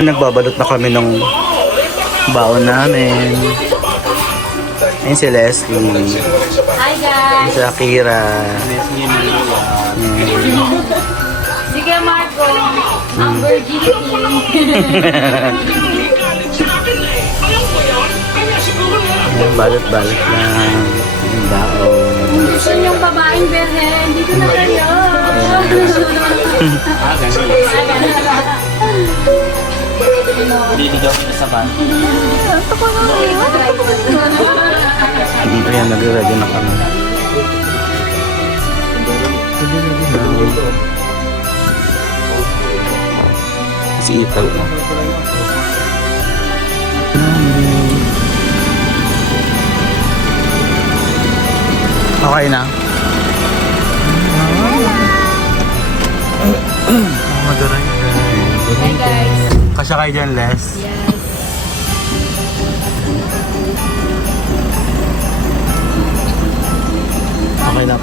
Nagbabalot na kami ng baon namin. Ayun si Leslie. Hi guys! Si Akira. Sige Marco, ang virginity. Ayun, balot-balot lang. Yung baon. Kung gusto niyong babaeng berhen, dito na kayo. Liligaw kita sa van. Ayan, nag-ready na kami. Si Itaw na. Okay na. Maduray. Hi guys. Kasya kayo dyan, Les. Yes. Okay na.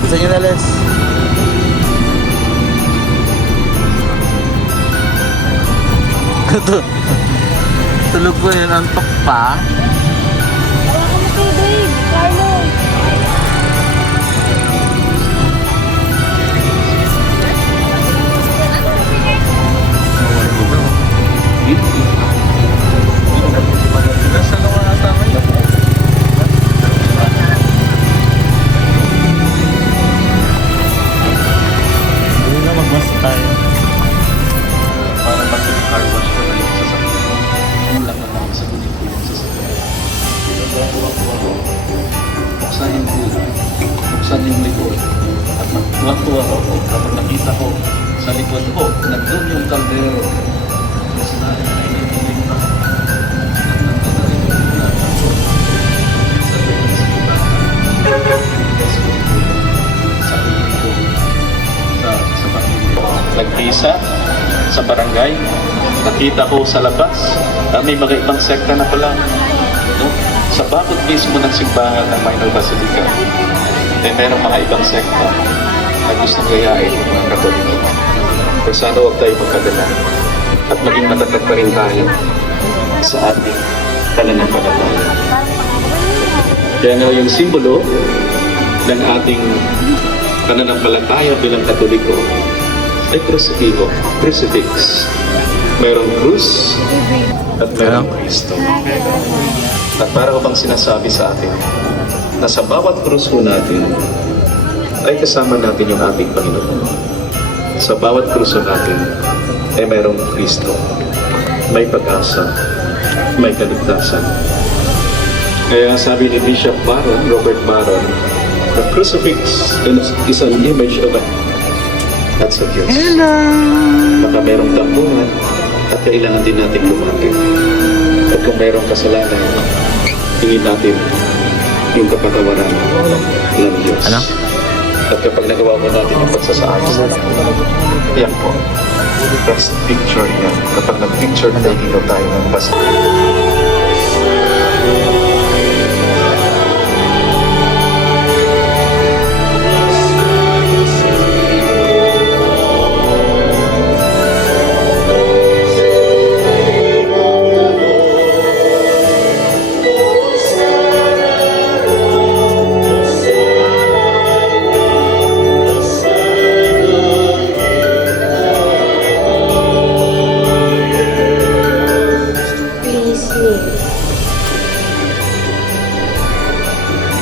Gusto nyo na, Les? Tulog ko yun, antok pa. Hawakan mo tubig, Carlo. Hindi na mag-mask tayo. Para mag-car wash ko na yung sasakyan. Kulang na lang sa kulit ko yung sasakyan. Buksan yung ulo, buksan yung likod. At magtuwa-tuwa ako kapag nakita ko sa likod ko, nandun yung kaldero. Mas na naininig pa. At nandun na rin yung ulan. Sa tingin sa iba. Sa tingin ko. Sa pamilya. Nagpisa sa barangay, nakita ko sa labas, may mga ibang sekta na pala. No? Sa bakod mismo ng simbahan ng Minor Basilica, merong mga ibang sekta na gustong gayain ng mga Katoliko. Kung sana huwag tayo magkadala at maging matatag pa rin tayo sa ating pananampalataya. Kaya nga yung simbolo ng ating pananampalataya bilang Katoliko ay crucifix. Mayroong krus at mayroong Kristo. At para ko bang sinasabi sa atin na sa bawat krus po natin ay kasama natin yung ating Panginoon. Sa bawat krus natin ay mayroong Kristo. May pag-asa, may kaligtasan. Kaya sabi ni Bishop Barron, Robert Barron, the crucifix is an image of at sa Diyos. Hello! Baka merong tampuhan at kailangan din natin lumapit. At kung merong kasalanan, tingin natin yung kapatawaran ng Diyos. Ano? At kapag nagawa mo natin yung pagsasaalis, yan po. That's picture yan. Kapag nag-picture taking tayo ng basa.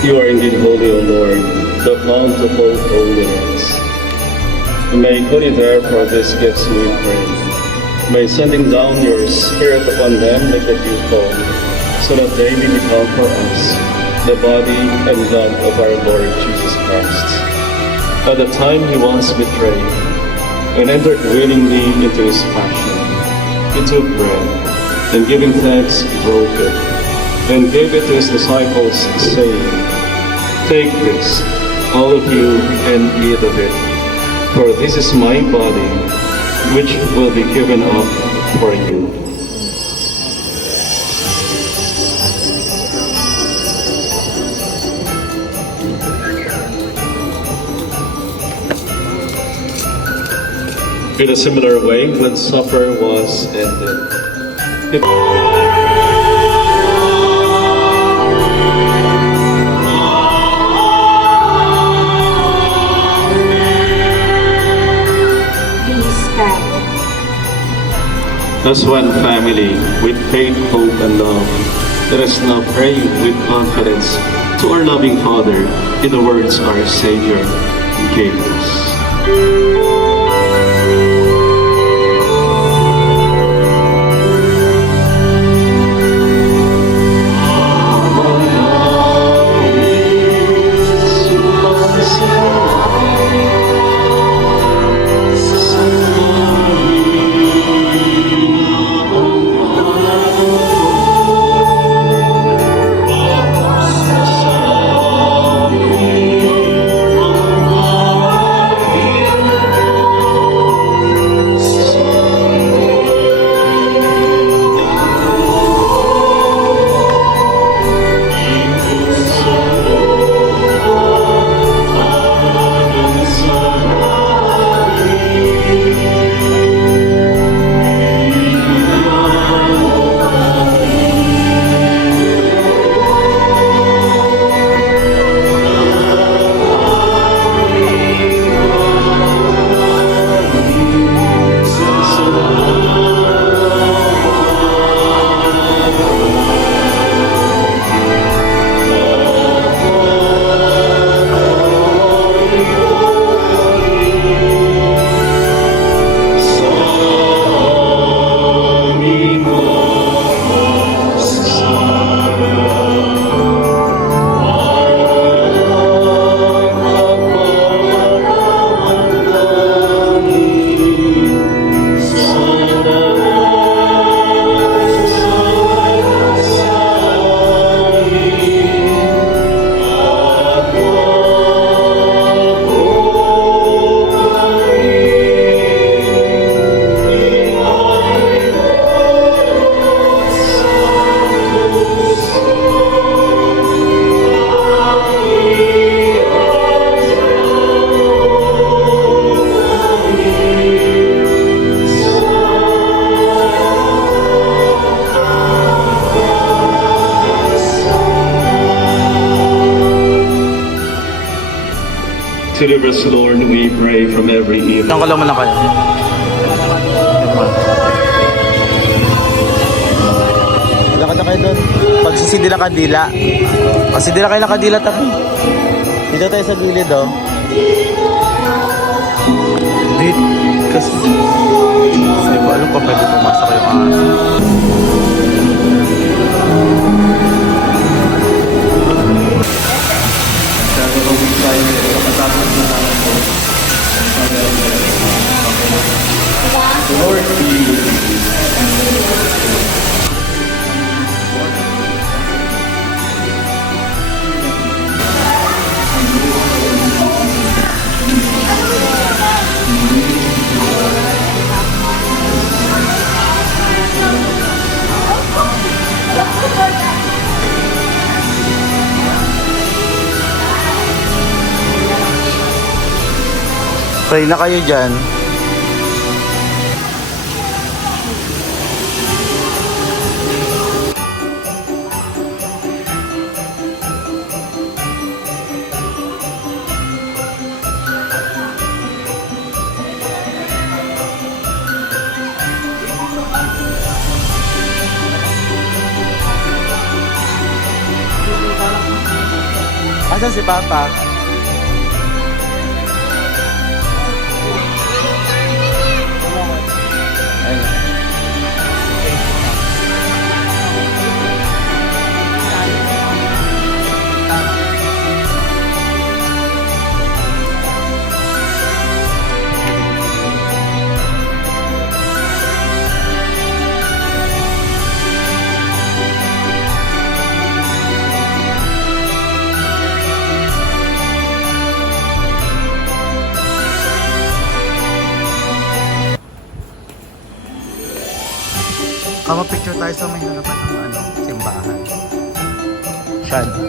You are indeed holy, O Lord, the fount of all holiness. May holy therefore these gifts we pray. By sending down your Spirit upon them like a dewfall, so that they may become for us the body and blood of our Lord Jesus Christ. At the time he was betrayed and entered willingly into his passion, he took bread, and giving thanks, broke it, and gave it to his disciples, saying, "Take this, all of you, and eat of it, for this is my body, which will be given up for you." In a similar way, when supper was ended, Please stand. as one family, with faith, hope, and love, let us now pray with confidence to our loving Father in the words our Savior gave us. Deliver us, Lord, we pray, from every evil. Ang kalaman na kayo. Lakad na kayo doon. Pagsisidila kadila. Pasidila kayo ng kadila tapi. Dito tayo sa gilid oh. Dito. Kasi. Hindi ko alam pa pwede pumasok yung mga. Lord, be with you. Pray na kayo dyan. Asan si Papa? Ayun. Kama picture tayo sa may harapan ng simbahan. Saan?